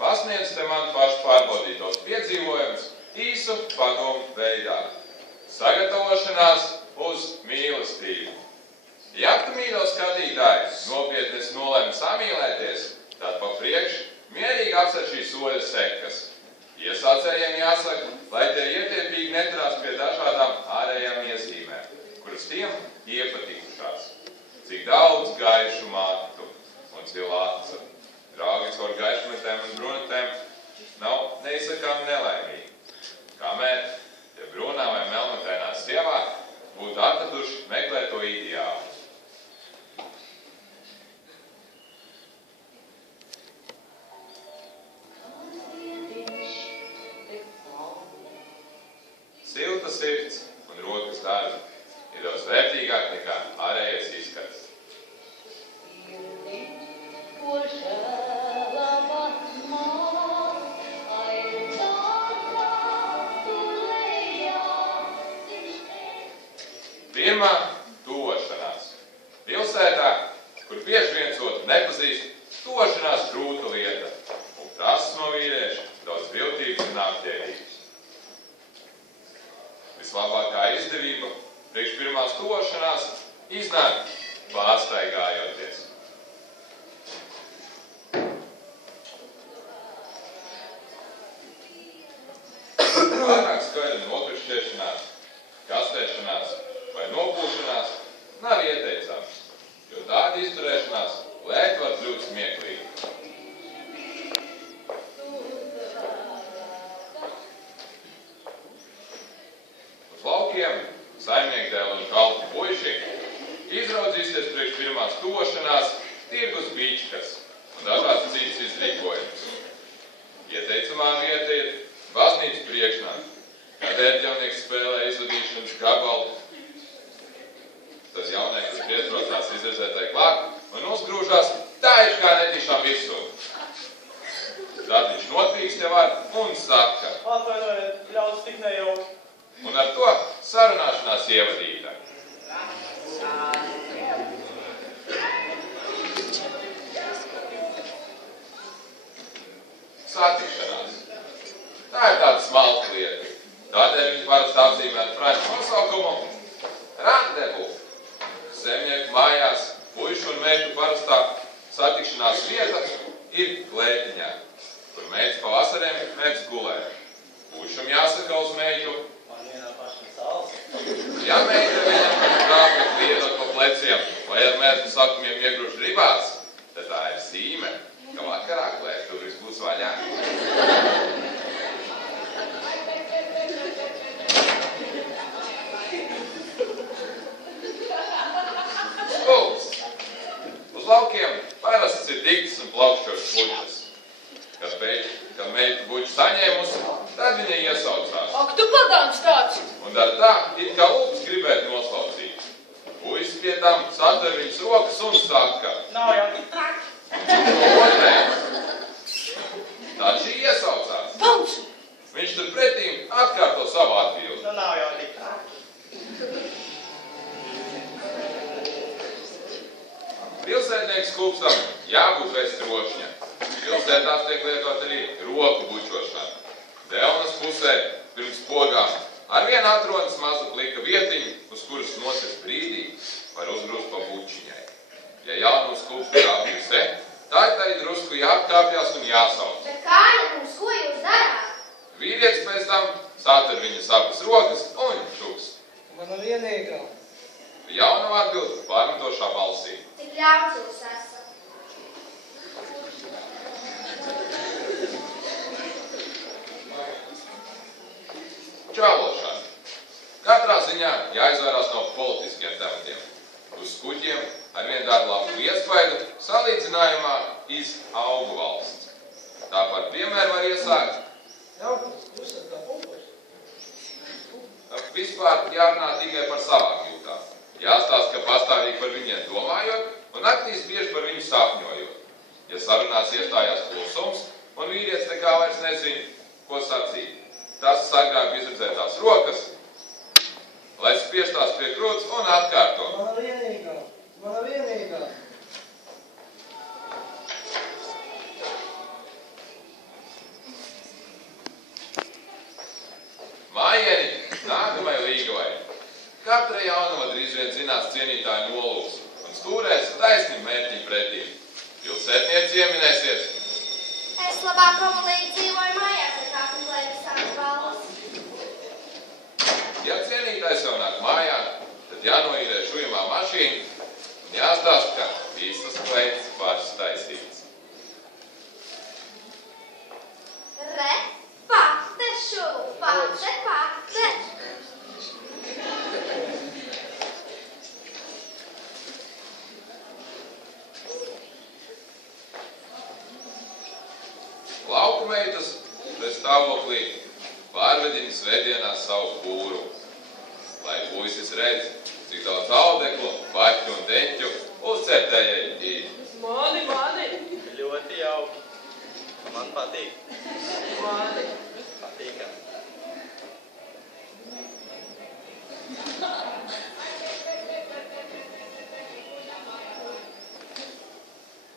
Pasniedz te man pašu pārbaudītos piedzīvojumus īsu padomu veidā. Sagatavošanās uz mīlestību. Ja tu, mīļo skatītāji, nopietni nolēmi samīlēties, tad pa priekš mierīgi apsver šīs soļa sekas. Iesācējiem jāsaka, lai tie ietiepīgi neturās pie dažādām ārējām iezīmēm, kuras tiem iepatikušās. Cik daudz gaišu mātu un cilāca. Draugi caur gaišmetēm un brunetēm nav neizsakām nelaimīgi. Kamēr te brūnā vai melnatēnā sievā būtu atraduši meklēto ideālu. Silta sirds un rokas darbi ir daudz vērtīgāk nekā ārējais izskats. Pirmā tuvošanās. Pilsētā, kur bieži viens otru nepazīst, tuvošanās grūta lieta, un prasas no vīrieša daudz viltības un apģērbības. Vislabākā izdevība priekš pirmās tuvošanās iznāk pārstaigājoties. Pārāk skaļa nokrišķēšanās, kastēšanās vai nopūšanās nav ieteicams, jo tāda izturēšanās lēt var kļūt smieklīgi. Uz laukiem saimniekdēli un kalpu puiši izraudzīsies priekš pirmās tuvošanās tirgus bičkas un dažāds cits izrīkojums. Ieteicamā vieta ir baznīcas priekšnā, kad ērģelnieks spēlē izvadīšanas gabalu. Tas jaunieks, kas pietrocās izredzētai klāt un uzgrūžās tā ir kā netīšām virsū. Tad viņš notīkst jau ar un saka. Atvainojiet, ļaudis tik nejauki. Un ar to sarunāšanās ievadīta. Satikšanās. Tā ir tāda smalka lieta. Tādēļ viņi parasti apzīmē ar franču nosaukumu randevu. Zemnieku mājās puišu un meitu parastā satikšanās vieta ir klētiņā, kur meitas pavasariem mēdz gulēt. Puišam jāsaka uz meitu. Man vienā pašam sāls. Ja meita viņam krāpēt liedot pa pleciem vai ar mērķu sakumiem iegruž ribās, tad tā ir zīme, ka vakarā klēturis būs vaļā. Uz laukiem parasti ir diktas un plaukšķošas bučas. Kad meita buču saņēmusi, tad viņa iesaucās. Ak, tu pagāns tāds! Un dar tā, it kā lūpas gribētu noslaucīt. Puisis pie tam satver viņas rokas un saka. Nav jau tik traki. Tad šī iesaucās. Pauns! Viņš tur pretīm atkārto savu atbildi. Nu nav jau tik traki. Pilsētnieks klubstam jābūt bez trošņa. Pilsētās tiek lietot arī roku bučošana. Delnas pusē pirms pogām arvien atrodas maza plika vietiņa, uz kuras notiek brīdī var uzgrūst pa bučiņai. Ja jaunums klubs ir apjuse, tad tai drusku jāapkāpjās un jāsauc. Bet kā jums, ko jūs darāt? Vīrietis pēc tam satver viņas abas rokas un čuks. Mana vienīgā. Jaunava atbild pārmetošā balsī. Cik ļauts jūs esat? Čālošana. Katrā ziņā jāizvairās no politiskiem tematiem. Uz skuķiem arvien dara labu iespaidu salīdzinājumā iz augu valsts. Tāpat piemēru var iesākt. Jūs esat kā pulkoši. Vispār jārunā tikai par savām jūtām. Jāstāsta, ka pastāvīgi par viņiem domājot un naktīs bieži par viņu sapņojot. Ja sarunās iestājās klusums un vīrietis nekā vairs nezina, ko sacīt, tas sagrāb izredzētās rokas, lai spiestās pie krūts un atkārto. Mana vienīgā. Mana vienīgā. tās cienītāju nolūks un stūrēs taisnim mērķim pretī. Pilsētnieci ieminēsies. Es labāk omulīgi dzīvoju mājās, nekā apmeklēju visādas balvas. Ja cienītājs jau nāk mājā, tad jānoīrē šujamā mašīna un jāstāsta, ka visas kleitas pašas taisītas. Re, pate, šuvu, pate, pate. Lauku meitas pret stāvoklī pārvedina svētdienās savu pūru, lai puisis redz, cik daudz audeklu, paķu un deķu uzceptējai ir. Mani! Ļoti jauki. Man patīk. Mani! Patīkam.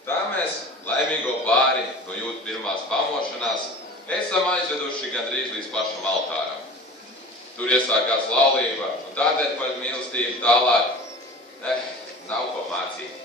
Tā mēs laimīgo pāri no jūta pirmās pamošanās esam aizveduši gandrīz līdz pašam altāram. Tur iesākās laulība, un tādēļ par mīlestību tālāk nav ko mācīt.